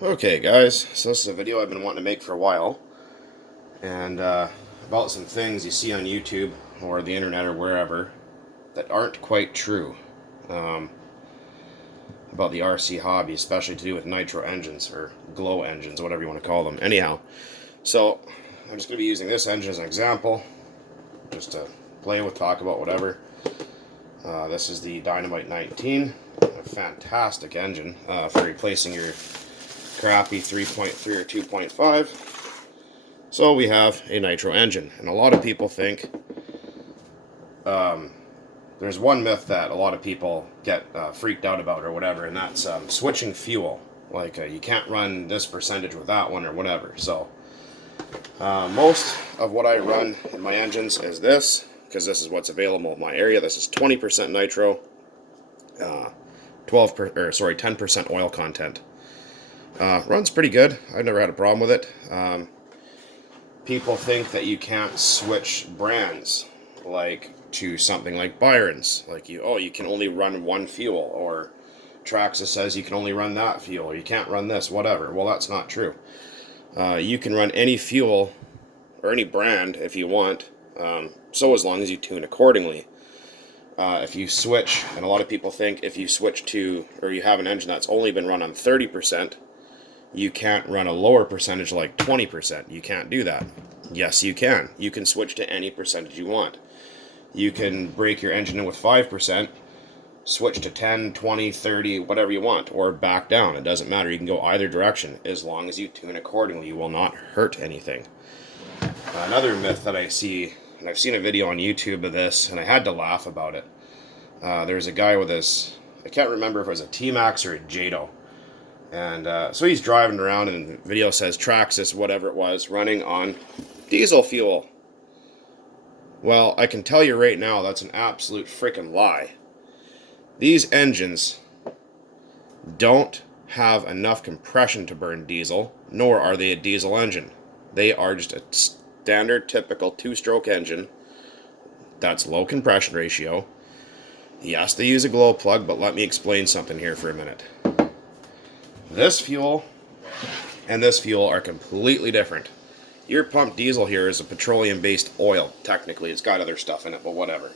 Okay guys, so this is a video I've been wanting to make for a while, and about some things you see on YouTube or the internet or wherever that aren't quite true about the RC hobby, especially to do with nitro engines or glow engines, whatever you want to call them. Anyhow, so I'm just going to be using this engine as an example, just to play with, talk about, whatever. This is the Dynamite 19, a fantastic engine for replacing your crappy 3.3 or 2.5. So we have a nitro engine, and a lot of people think there's one myth that a lot of people get freaked out about or whatever, and that's switching fuel. Like you can't run this percentage with that one or whatever. So most of what I run in my engines is this, because this is what's available in my area. This is 20% nitro, 10% oil content. Runs pretty good. I've never had a problem with it. People think that you can't switch brands, like to something like Byron's. Like you can only run one fuel, or Traxxas says you can only run that fuel, or you can't run this, whatever. Well, that's not true. You can run any fuel or any brand if you want, so as long as you tune accordingly. If you switch, and a lot of people think if you switch to, or you have an engine that's only been run on 30%, you can't run a lower percentage like 20%. You can't do that. Yes, you can. You can switch to any percentage you want. You can break your engine in with 5%, switch to 10, 20, 30, whatever you want, or back down. It doesn't matter. You can go either direction as long as you tune accordingly. You will not hurt anything. Another myth that I see, and I've seen a video on YouTube of this, and I had to laugh about it. There's a guy with this, I can't remember if it was a T-Max or a Jado. And so he's driving around, and the video says Traxxas, whatever it was, running on diesel fuel. Well, I can tell you right now that's an absolute freaking lie. These engines don't have enough compression to burn diesel, nor are they a diesel engine. They are just a standard, typical two-stroke engine that's low compression ratio. Yes, they use a glow plug, but let me explain something here for a minute. This fuel and this fuel are completely different. Your pump diesel here is a petroleum-based oil. Technically, it's got other stuff in it, but whatever.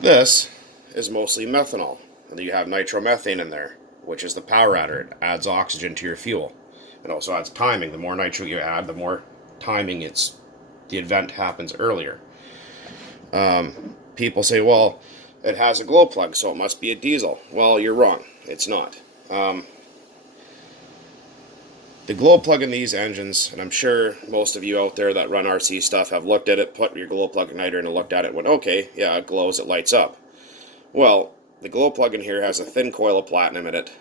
This is mostly methanol. And then you have nitromethane in there, which is the power adder. It adds oxygen to your fuel. It also adds timing. The more nitro you add, the more timing the event happens earlier. People say, well, it has a glow plug, so it must be a diesel. Well, you're wrong. It's not. The glow plug in these engines, and I'm sure most of you out there that run RC stuff have looked at it, put your glow plug igniter in and looked at it and went, okay, yeah, it glows, it lights up. Well, the glow plug in here has a thin coil of platinum in it,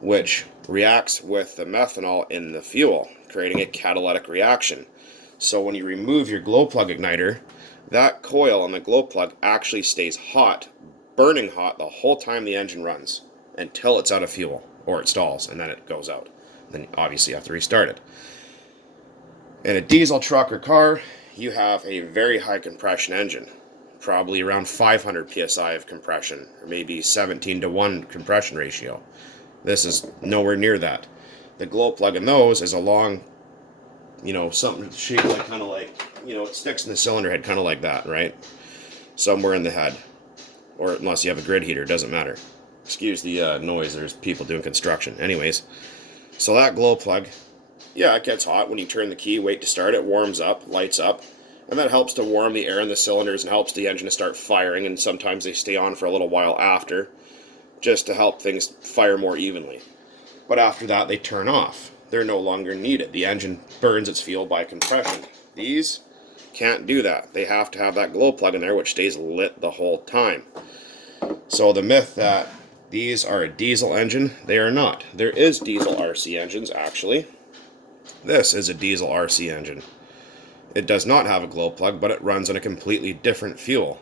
which reacts with the methanol in the fuel, creating a catalytic reaction. So when you remove your glow plug igniter, that coil on the glow plug actually stays hot, burning hot the whole time the engine runs, until it's out of fuel, or it stalls, and then it goes out. Then obviously you have to restart it. In a diesel truck or car, you have a very high compression engine, probably around 500 psi of compression, or maybe 17:1 compression ratio. This is nowhere near that. The glow plug in those is a long, something shaped like, kind of like, it sticks in the cylinder head, kind of like that, right? Somewhere in the head, or unless you have a grid heater, it doesn't matter. Excuse the noise, there's people doing construction. Anyways, so that glow plug, yeah, it gets hot when you turn the key, wait to start, it warms up, lights up, and that helps to warm the air in the cylinders and helps the engine to start firing, and sometimes they stay on for a little while after, just to help things fire more evenly. But after that, they turn off. They're no longer needed. The engine burns its fuel by compression. These can't do that. They have to have that glow plug in there, which stays lit the whole time. So the myth that these are a diesel engine, they are not. There is diesel RC engines, actually. This is a diesel RC engine. It does not have a glow plug, but it runs on a completely different fuel.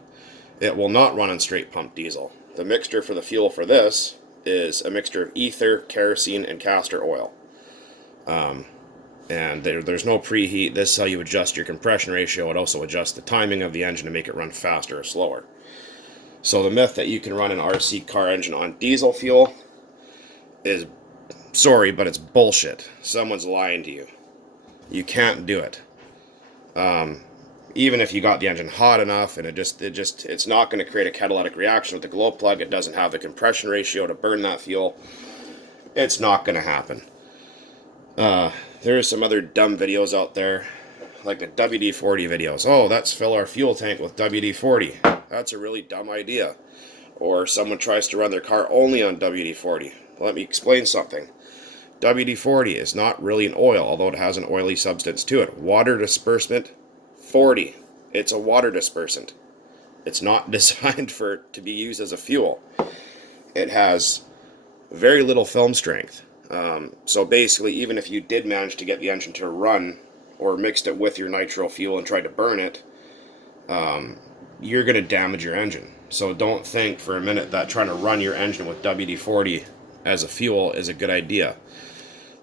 It will not run on straight pump diesel. The mixture for the fuel for this is a mixture of ether, kerosene, and castor oil. And there's no preheat. This is how you adjust your compression ratio. It also adjusts the timing of the engine to make it run faster or slower. So the myth that you can run an RC car engine on diesel fuel is sorry, but it's bullshit. Someone's lying to you. You can't do it. Even if you got the engine hot enough, and it's not going to create a catalytic reaction with the glow plug. It doesn't have the compression ratio to burn that fuel. It's not going to happen. There's some other dumb videos out there, like the WD-40 videos. Oh, let's fill our fuel tank with WD-40. That's a really dumb idea. Or someone tries to run their car only on WD-40. Let me explain something. WD-40 is not really an oil, although it has an oily substance to it. Water dispersant 40. It's a water dispersant. It's not designed to be used as a fuel. It has very little film strength. So basically, even if you did manage to get the engine to run, or mixed it with your nitro fuel and tried to burn it, you're going to damage your engine. So don't think for a minute that trying to run your engine with WD-40 as a fuel is a good idea.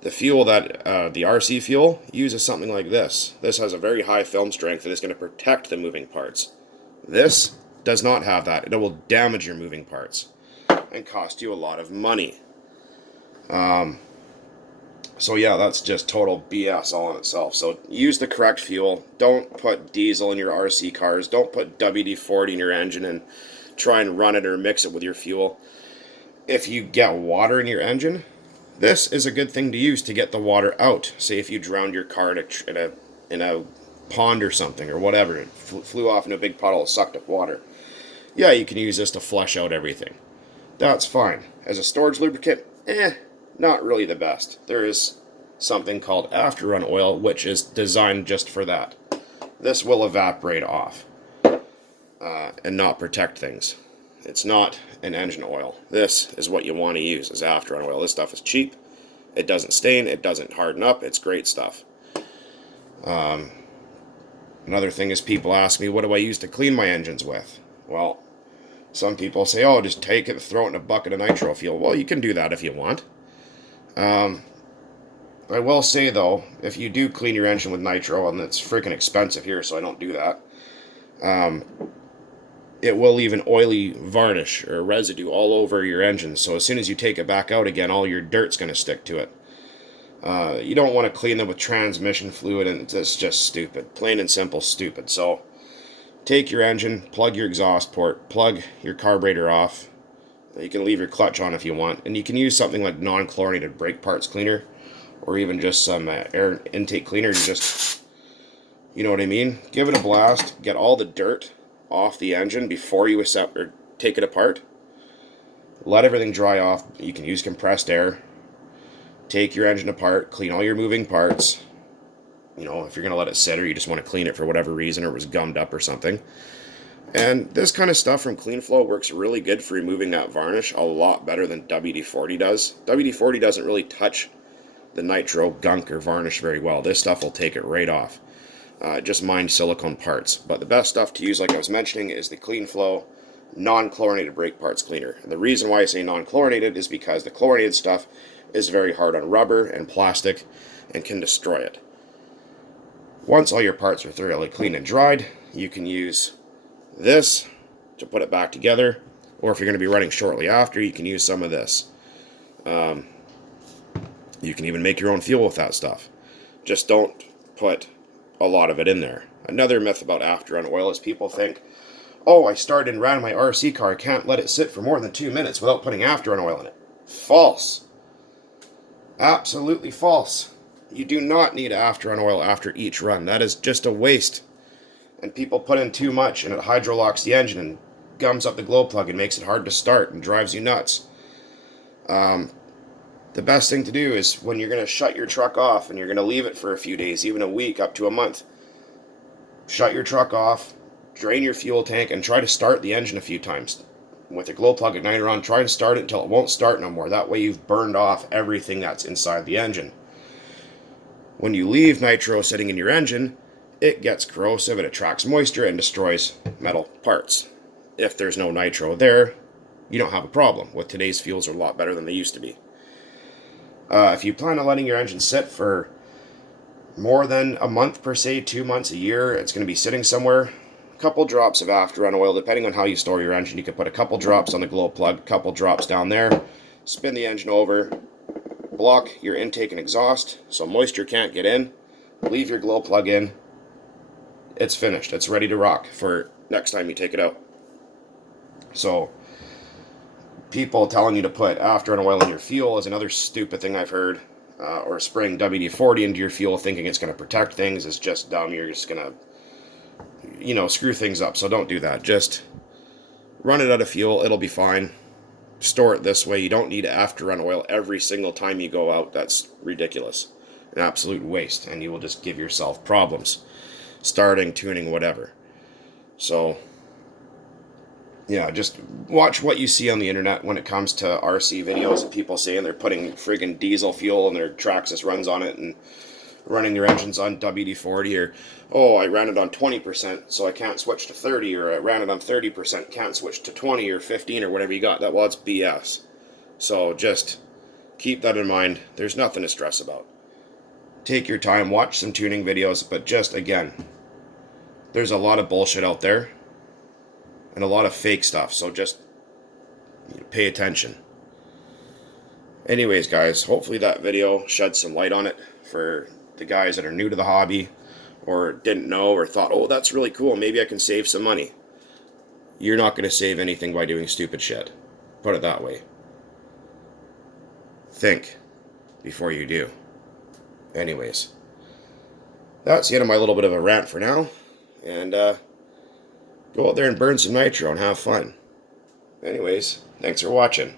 The fuel that, the RC fuel, uses something like this. This has a very high film strength and is going to protect the moving parts. This does not have that. It will damage your moving parts and cost you a lot of money. So yeah, that's just total BS all in itself. So use the correct fuel. Don't put diesel in your RC cars. Don't put WD-40 in your engine and try and run it or mix it with your fuel. If you get water in your engine, this is a good thing to use to get the water out. Say if you drowned your car in a pond or something or whatever, it flew off in a big puddle, sucked up water. Yeah, you can use this to flush out everything. That's fine. As a storage lubricant, not really the best. There is something called after run oil, which is designed just for that. This will evaporate off and not protect things. It's not an engine oil. This is what you want to use as after run oil. This stuff is cheap. It doesn't stain. It doesn't harden up. It's great stuff. Another thing is people ask me, what do I use to clean my engines with? Well, some people say, oh, just take it and throw it in a bucket of nitro fuel. Well, you can do that if you want. I will say, though, if you do clean your engine with nitro, and it's freaking expensive here, so I don't do that, it will leave an oily varnish or residue all over your engine. So as soon as you take it back out again, all your dirt's going to stick to it. You don't want to clean them with transmission fluid, and it's just stupid. Plain and simple stupid. So take your engine, plug your exhaust port, plug your carburetor off. You can leave your clutch on if you want, and you can use something like non-chlorinated brake parts cleaner, or even just some air intake cleaner. Just, you know what I mean? Give it a blast, get all the dirt off the engine before you take it apart. Let everything dry off. You can use compressed air. Take your engine apart, clean all your moving parts. You know, if you're going to let it sit or you just want to clean it for whatever reason, or it was gummed up or something. And this kind of stuff from CleanFlow works really good for removing that varnish, a lot better than WD-40 does. WD-40 doesn't really touch the nitro gunk or varnish very well. This stuff will take it right off. Just mind silicone parts. But the best stuff to use, like I was mentioning, is the CleanFlow non-chlorinated brake parts cleaner. And the reason why I say non-chlorinated is because the chlorinated stuff is very hard on rubber and plastic and can destroy it. Once all your parts are thoroughly clean and dried, you can use this to put it back together, or if you're going to be running shortly after, you can use some of this. You can even make your own fuel with that stuff. Just don't put a lot of it in there. Another myth about after run oil is people think, oh, I started and ran my RC car, I can't let it sit for more than 2 minutes without putting after run oil in it. False. Absolutely false. You do not need after run oil after each run. That is just a waste. And people put in too much, and it hydrolocks the engine and gums up the glow plug and makes it hard to start and drives you nuts. The best thing to do is when you're going to shut your truck off and you're going to leave it for a few days, even a week, up to a month, shut your truck off, drain your fuel tank, and try to start the engine a few times. With a glow plug igniter on, try and start it until it won't start no more. That way you've burned off everything that's inside the engine. When you leave nitro sitting in your engine, it gets corrosive, it attracts moisture, and destroys metal parts. If there's no nitro there, you don't have a problem. With today's fuels are a lot better than they used to be. If you plan on letting your engine sit for more than a month per se, 2 months, a year, it's going to be sitting somewhere. A couple drops of after run oil, depending on how you store your engine. You could put a couple drops on the glow plug, a couple drops down there, spin the engine over, block your intake and exhaust so moisture can't get in. Leave your glow plug in. It's finished. It's ready to rock for next time you take it out. So people telling you to put afterburner oil in your fuel is another stupid thing I've heard. Or spraying WD-40 into your fuel thinking it's going to protect things is just dumb. You're just going to, you know, screw things up. So don't do that. Just run it out of fuel. It'll be fine. Store it this way. You don't need after run oil every single time you go out. That's ridiculous. An absolute waste. And you will just give yourself problems. Starting, tuning, whatever. So yeah, just watch what you see on the internet when it comes to RC videos of people saying they're putting friggin' diesel fuel and their Traxxas runs on it and running their engines on WD-40, or, oh, I ran it on 20%, so I can't switch to 30, or I ran it on 30%, can't switch to 20 or 15 or whatever you got. Well, it's BS. So just keep that in mind. There's nothing to stress about. Take your time, watch some tuning videos, but just, again, there's a lot of bullshit out there. And a lot of fake stuff, so just pay attention. Anyways, guys, hopefully that video shed some light on it for the guys that are new to the hobby or didn't know or thought, oh, that's really cool, maybe I can save some money. You're not going to save anything by doing stupid shit. Put it that way. Think before you do. Anyways, that's the end of my little bit of a rant for now. And, go out there and burn some nitro and have fun. Anyways, thanks for watching.